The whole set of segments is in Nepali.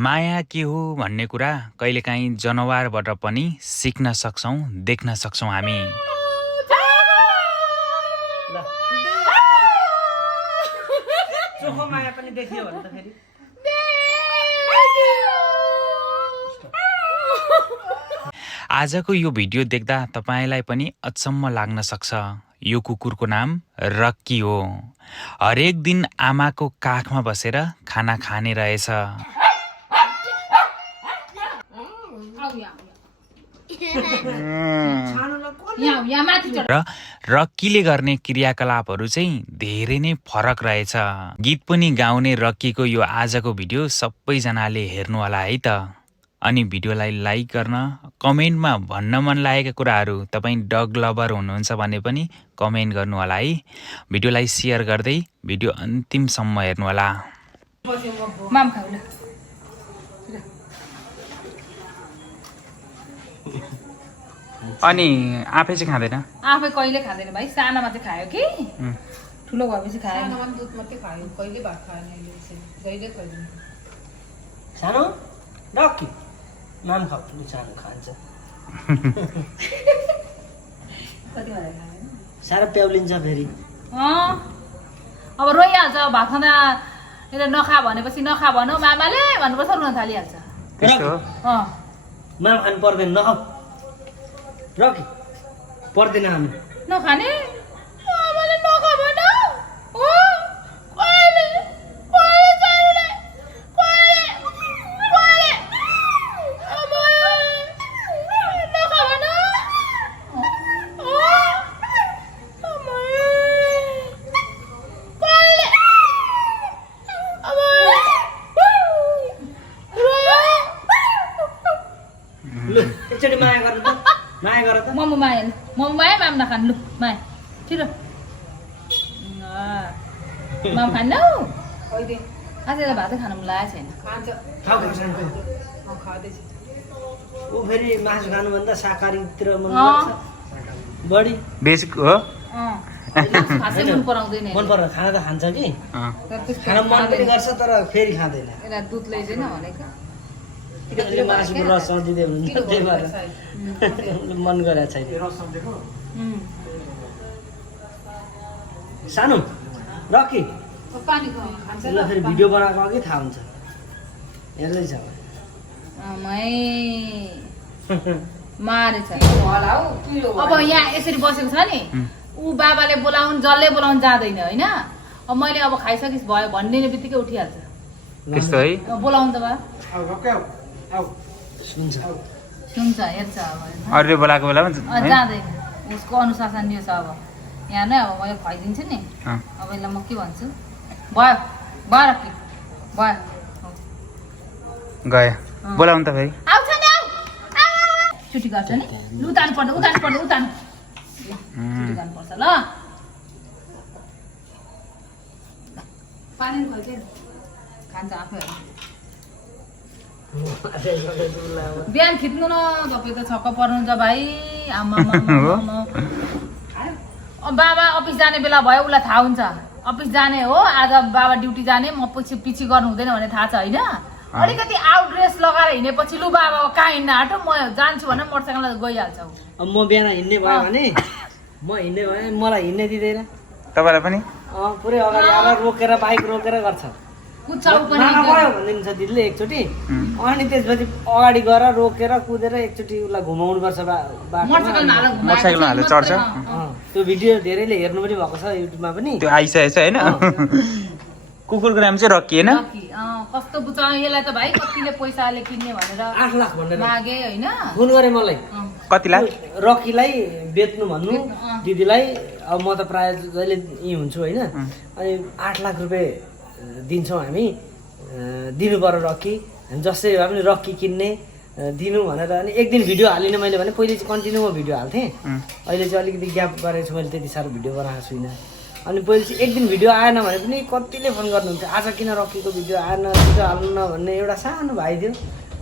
माया के हो भन्ने कुरा कहिलेकाहीँ जनावरबाट पनि सिक्न सक्छौं, देख्न सक्छौं हामी। चोखो माया पनि देखियो भने त फेरि आजको यो भिडियो देख्दा तपाईलाई पनि अचम्म लाग्न सक्छ। यो कुकुरको नाम रक्की हो। हरेक दिन आमाको काखमा बसेर खाना खाने रहेछ। र रक्कीले गर्ने क्रियाकलापहरू चाहिँ धेरै नै फरक रहेछ। गीत पनि गाउने रक्कीको यो आजको भिडियो सबैजनाले हेर्नु होला है त। अनि भिडियोलाई लाइक गर्न, कमेन्टमा भन्न मन लागेका कुराहरू तपाईँ डग लभर हुनुहुन्छ भने पनि कमेन्ट गर्नु होला है। भिडियोलाई सेयर गर्दै भिडियो अन्तिमसम्म हेर्नु होला। अनि आफै चाहिँ खाँदैन? आफै कहिले खाँदैन भाइ, सानामा चाहिँ खायो कि ठुलो भएपछि खायो। सानामा दुध मात्रै खायो, कहिले भात खाएन, जहिले खाइदिनु। सानो रक्की नाम खाऊ, सानो खान्छ। कति भएर खाएन? साह्रो प्याउलिन्छ फेरि। अब रोइहाल्छ भात खाँदा। यसले नखा भनेपछि नखा भनौ मामाले भन्नुपर्छ, रुन थालिहाल्छ। माम खानु पर्दैन, नखाऊ। रक्की पर्दैन खानु। नखाने एकचोटि माया गर त, माया गर त। मम माया माम नखानु। लु माया छिटो माम खानु। आज त भातै खानु मन लागेको छैन। ऊ फेरि मासु खानुभन्दा शाकाहारीतिर मन पर्छ बढी। बेसिक हो। खासै मन पराउँदैन। मन पर्छ, खाना त खान्छ कि खाना मन पनि गर्छ तर फेरि खाँदैन। यसलाई दुध लैजाइन भनेको। मासुको रस सजिँदै हुन्छ, त्यही भएर मन गरेको छैन। सानो रक्की ल फेरि भिडियो बनाएको अघि थाहा हुन्छ, हेर्दैछ मारेछ। अब यहाँ यसरी बसेको छ नि, ऊ बाबाले बोलाउनु जसले बोलाउनु जाँदैन होइन। अब मैले अब खाइसकिस् भयो भन्ने बित्तिकै उठिहाल्छ। त्यस्तो है, बोलाउनु त बा सुन्छ हेर्छ। अब अरूले बोलाएको बेलामा जाँदैन, उसको अनुशासन यो छ। अब यहाँ नै अब म खुवाइदिन्छु नि। अब यसलाई म के भन्छु, भयो भयो रक्की भयो गयो। बोलाउनु त फेरि आउँछ नि, छुट्टी गर्छ नि। लु उतार्नु पर्छ, उतार्नु छुट्टी गर्नुपर्छ। ल पानी खुवाइदियो, खान्छ आफैहरू। बिहान खिच्नु न, तपाईँ त छक्क पर्नुहुन्छ भाइ। आमा बाबा अफिस जाने बेला भयो, उसलाई थाहा हुन्छ अफिस जाने हो, आज बाबा ड्युटी जाने, म पछि गर्नु हुँदैन भने थाहा छ होइन। अलिकति आउट ड्रेस लगाएर हिँडेपछि लु बाबा कहाँ हिँड्न आँटो, म जान्छु भने मोटरसाइकलमा गइहाल्छ। अब म बिहान हिँड्ने भयो भने म हिँड्ने भयो भने मलाई हिँड्ने दिँदैन। तपाईँलाई पनि पुरै अगाडि आएर रोकेर बाइक रोकेर गर्छ। भनिदिन्छ दिदीले एकचोटि, अनि त्यसपछि अगाडि गएर रोकेर कुदेर एकचोटि उसलाई घुमाउनु पर्छ। मोटरसाइकलमा हालेर चढ्छ। त्यो भिडियो धेरैले हेर्नु पनि भएको छ युट्युबमा पनि, त्यो आइसकेको छ होइन। कुकुरको नाम चाहिँ रक्की होइन। कस्तो बुझ यसलाई त भाइ कतिले पैसाले किन्ने भनेर 8 लाख भनेर मागे होइन। फोन गरे मलाई, कति लाख रक्कीलाई बेच्नु भन्नु दिदीलाई। अब म त प्रायः जहिले यहीँ हुन्छु होइन। अनि 8 लाख रुपियाँ दिन्छौँ हामी, दिनु पर्यो रक्की, जसै भए पनि रक्की किन्ने दिनु भनेर। अनि एक दिन भिडियो हालिनँ मैले भने, पहिले चाहिँ कन्टिन्यू म भिडियो हाल्थेँ, अहिले चाहिँ अलिकति ग्याप गरेको छु, मैले त्यति साह्रो भिडियो बनाएको छुइनँ। अनि पहिले चाहिँ एक दिन भिडियो आएन भने पनि कतिले फोन गर्नुहुन्छ, आज किन रक्कीको भिडियो आएन, भिडियो हाल्नु न भन्ने एउटा सानो भाइ थियो,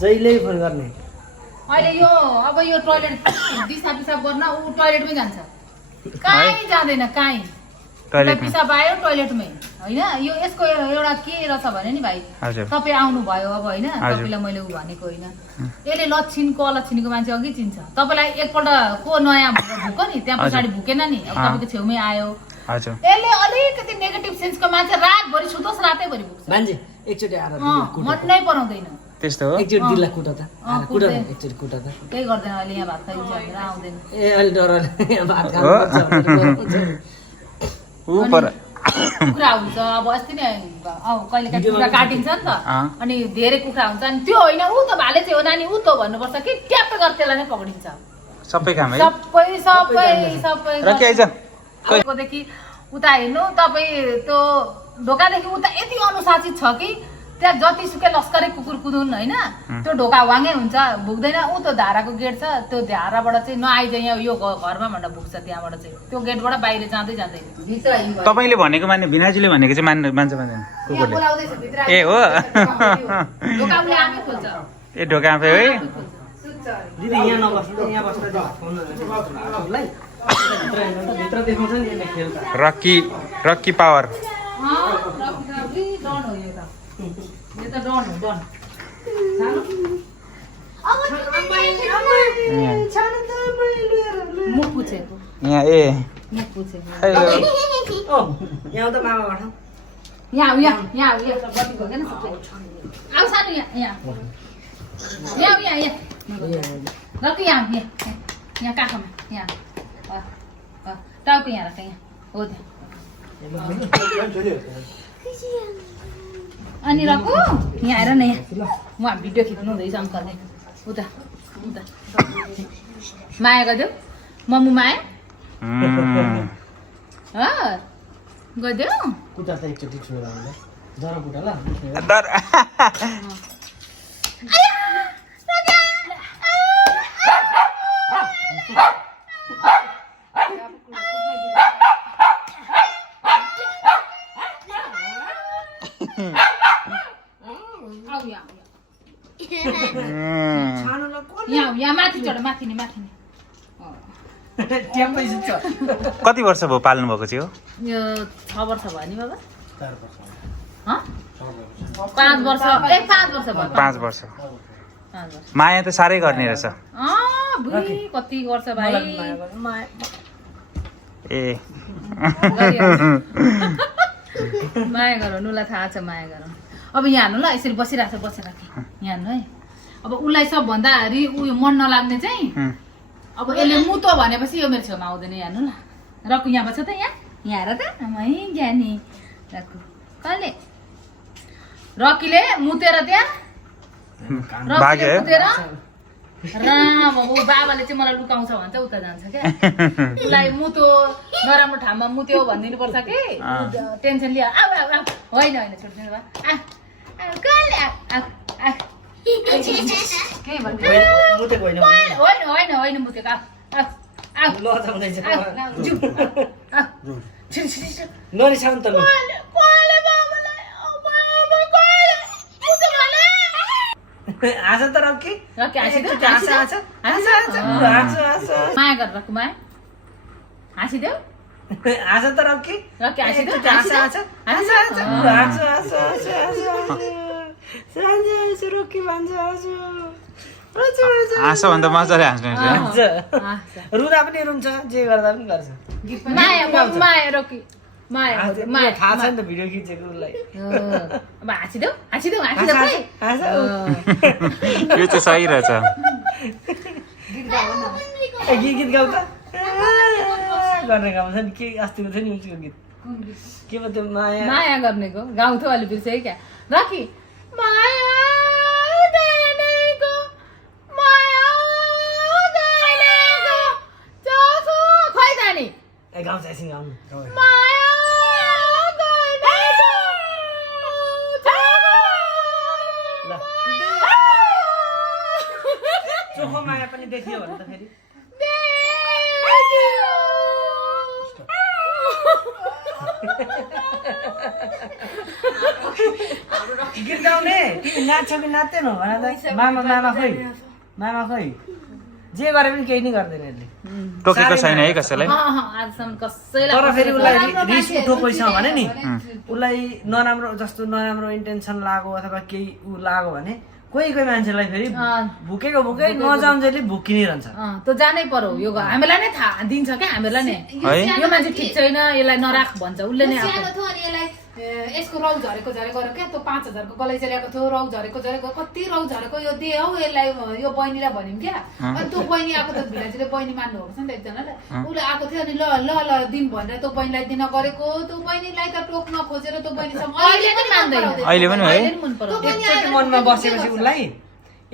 जहिले फोन गर्ने। अहिले यो अब यो टोयलेट दिसा पिसाब गर्न ऊ टोयलेटमै जान्छ, कहीँ जाँदैन। कहीँ टोयलेट पिसाब आयो टोयलेटमै। होइन यो यसको एउटा के रहेछ भने नि भाइ हजुर तपाईँ आउनुभयो अब होइन तपाईँलाई मैले उ भनेको होइन यसले लक्षिणको अलक्षिणको मान्छे अघि चिन्छ तपाईँलाई एकपल्ट को नयाँ भुक्यो नि त्यहाँ पछाडि भुकेन नि अब तपाईँको छेउमै आयो हजुर यसले अलिकति नेगेटिभ सेन्सको मान्छे रातभरि सुतोस् रातैभरि भुक्छ मान्छे एकचोटि आएर मन नै पराउँदैन त्यस्तो हो एकचोटि दिल्ला कुट त कुट एकचोटि कुट त केही गर्दैन अहिले यहाँ भात खाइन्छ भनेर आउँदैन ए अहिले डरले यहाँ भात खानु ऊ पर कुखुरा हुन्छ अब अस्ति नै कहिले काहीँ कुखुरा काटिन्छ नि त अनि धेरै कुखुरा हुन्छ अनि त्यो होइन ऊ त भाले चाहिँ हो नानी ऊ त भन्नुपर्छ कि ट्याप्प गरेर त्यसलाई नै पक्रिन्छ सबै काम है सबै सबै सबै र के आइज देखि उता हेर्नु तपाईँ त्यो ढोकादेखि उता यति अनुशासित छ कि त्यहाँ जतिसुकै लस्करै कुकुर कुदुन् होइन त्यो ढोका वाङै हुन्छ भुक्दैन ऊ त्यो धाराको गेट छ त्यो धाराबाट चाहिँ नआइज यहाँ यो घरमा भनेर भुक्छ त्यहाँबाट चाहिँ त्यो गेटबाट बाहिर जाँदै जाँदैन तपाईँले भनेको मान्ने भिनाजुले भनेको चाहिँ मान्छ मान्दैन कुकुरले ए हो ढोका उसले आफै खोल्छ ए ढोका आफै है दिदी यहाँ नबस्नु यहाँ बस्दा भित्र देखाउँछ नि यसले खेल्छ रक्की पावर यो त डन हो डन मुख पुछेको यहाँ ए मुख पुछेको यहाँ त मामाबाट यहाँ गति भयो क्या आऊ सानो यहाँ रक्की यहाँ काखमा यहाँ टाउको यहाँ राख यहाँ हो त्यहाँ अनि रक्कु यहाँ आएर न यहाँ उहाँ भिडियो खिच्नु हुँदैछ अङ्कलले उता उता माया गरिदेऊ मम्मू माया गरिदेऊ कुटा त एकचोटि छोएर आउँदा जरा कुटा ल यहाँ माथि चढ माथि नि कति वर्ष भयो पाल्नु भएको चाहिँ हो यो 6 वर्ष भयो नि बाबा 5 वर्ष 5 वर्ष माया त साह्रै गर्ने रहेछ कति वर्ष भाइ ए माया गरौँ उसलाई थाहा छ माया गरौँ अब यहाँ हाल्नु ल यसरी बसिरहेको छ बसेर यहाँ हाल्नु है अब उसलाई सबभन्दा उयो मन नलाग्ने चाहिँ अब यसले मुतो भनेपछि यो मेरो छेउमा आउँदैन हाल्नु ल रक्कु यहाँ बस्छ त यहाँ हेर त आमै ज्ञानी रक्कु कसले रक्कीले मुतेर त्यहाँ रक्कीले मुतेर राम अब बाबाले चाहिँ मलाई लुकाउँछ भन्छ उता जान्छ क्या उसलाई मुतो नराम्रो ठाउँमा मुत्यो भनिदिनु पर्छ कि टेन्सन लियो आऊ आऊ आऊ होइन छोड्दिनु बा होइन मुतेको नरिसाउनु त हाँस त रक्की माया गर रक्कु माया हाँसिदेऊ हाँस त रक्की रक्की हाँसिदेऊ रक्की भन्छ हाँसो भन्दा मजाले हाँस्नु रुँदा पनि रुन्छ जे गर्दा पनि गर्छ माया रक्की माया थाहा छ नि त भिडियो खिचेको उसलाई अब हाँसिदेऊ यो चाहिँ सही रहेछ गीत गाउ त गर्ने गाउँछ नि के अस्तिको थियो नि उसको गीत के भयो त्यो माया गर्नेको गाउँथ्यो अलि बिर्सेँ क्या रक्की माया खोइ जाने गाउँछ एकछिन गाउनु चोखो माया पनि देखियो भने त फेरि गीत गाउने तिमी नाच्छौ कि नाच्दैनौ भन त मामा खोइ जे गरे पनि केही नै गर्दैन यसले टोकेको छैन है कसैलाई आजसम्म कसैलाई तर फेरि उसलाई रिस उठो पैसा भने नि उसलाई नराम्रो इन्टेन्सन लाग्यो अथवा केही ऊ लाग्यो भने कोही मान्छेलाई फेरि भुकेको भुकै नजाउन्जेली भुकिरहन्छ त्यो जानै पर्यो यो हामीलाई नै थाहा दिन्छ क्या हामीलाई नै यो मान्छे ठिक छैन यसलाई नराख भन्छ उसले नै यसको रौ झरेको क्या त्यो 5000 को गलैँचा ल्याएको थियो रौ झरेको कति रौ झरेको यो दे हौ यसलाई यो बहिनीलाई भन्यौँ क्या अनि त्यो बहिनी आएको त भिलाजीले बहिनी मान्नु भएको छ नि त एकजनालाई उसले आएको थियो अनि ल दिन भनेर त्यो बहिनीलाई दिन गरेको त्यो बहिनीलाई त टोक्न खोजेर त्यो बहिनीसँग अहिले पनि मान्दैन अहिले पनि है एकचोटि मनमा बसेपछि उसलाई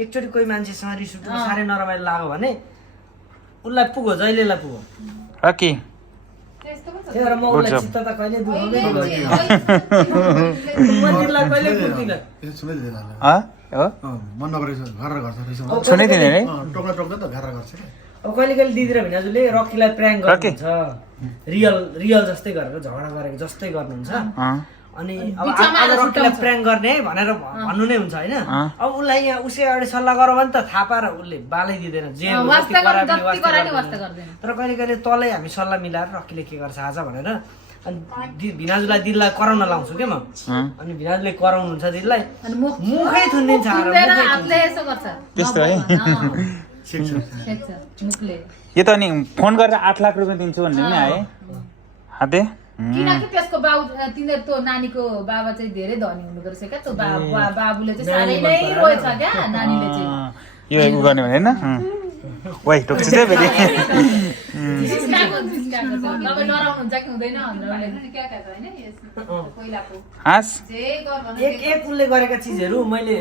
एकचोटि कोही मान्छेसँग रिस उठ्नु साह्रै नरमाइलो लाग्यो भने उसलाई पुग्यो जहिलेलाई पुग्यो ओके त्यही भएर म उसलाई चित्त त कहिले दुखाउँदै कहिले पुग्दिनँ मन नपरेको घर गर्छ सुनै दिने है टोक्दा टोक्दा त घर गर्छ अब कहिले दिदी र भिनाजुले रक्कीलाई प्र्याङ्क गर्नुहुन्छ रियल जस्तै गरेर झगडा गरेको जस्तै गर्नुहुन्छ अनि अब आज रक्कीलाई प्र्याङ्क गर्ने है भनेर भन्नु नै हुन्छ होइन अब उसलाई यहाँ उसै अगाडि सल्लाह गरौँ भने त थाहा पाएर उसले बालै दिँदैन जे तर कहिले कहिले तलै हामी सल्लाह मिलाएर रक्कीले के गर्छ आज भनेर अनि भिनाजुलाई दिदीलाई कराउन लाउँछु क्या म अनि भिनाजुले कराउनुहुन्छ दिदीलाई मुखै थुनिदिन्छ त्यस्तो है यो त अनि फोन गरेर 8 लाख रुपियाँ दिन्छु भन्ने पनि आए हाते किनकि त्यसको बाबु तिनीहरू त्यो नानीको बाबा चाहिँ धेरै धनी हुनुहुँदो रहेछ क्या त्यो बाबुले चाहिँ साह्रै नै रोएछ क्या नानीले चाहिँ यो गर्ने भने हैन वाइ टोक्छ चाहिँ फेरि तपाईँ डराउनुहुन्छ कि हुँदैन हाँस एक उसले गरेका चिजहरू मैले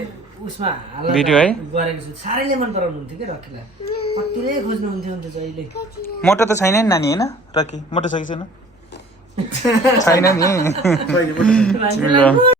उसमा भिडियो है गरेको छु साह्रैले मन पराउनुहुन्थ्यो कि रक्कीलाई कतिले खोज्नुहुन्थ्यो जहिले मोटो त छैन नि नानी होइन रक्की मोटो छ कि छैन छैन नि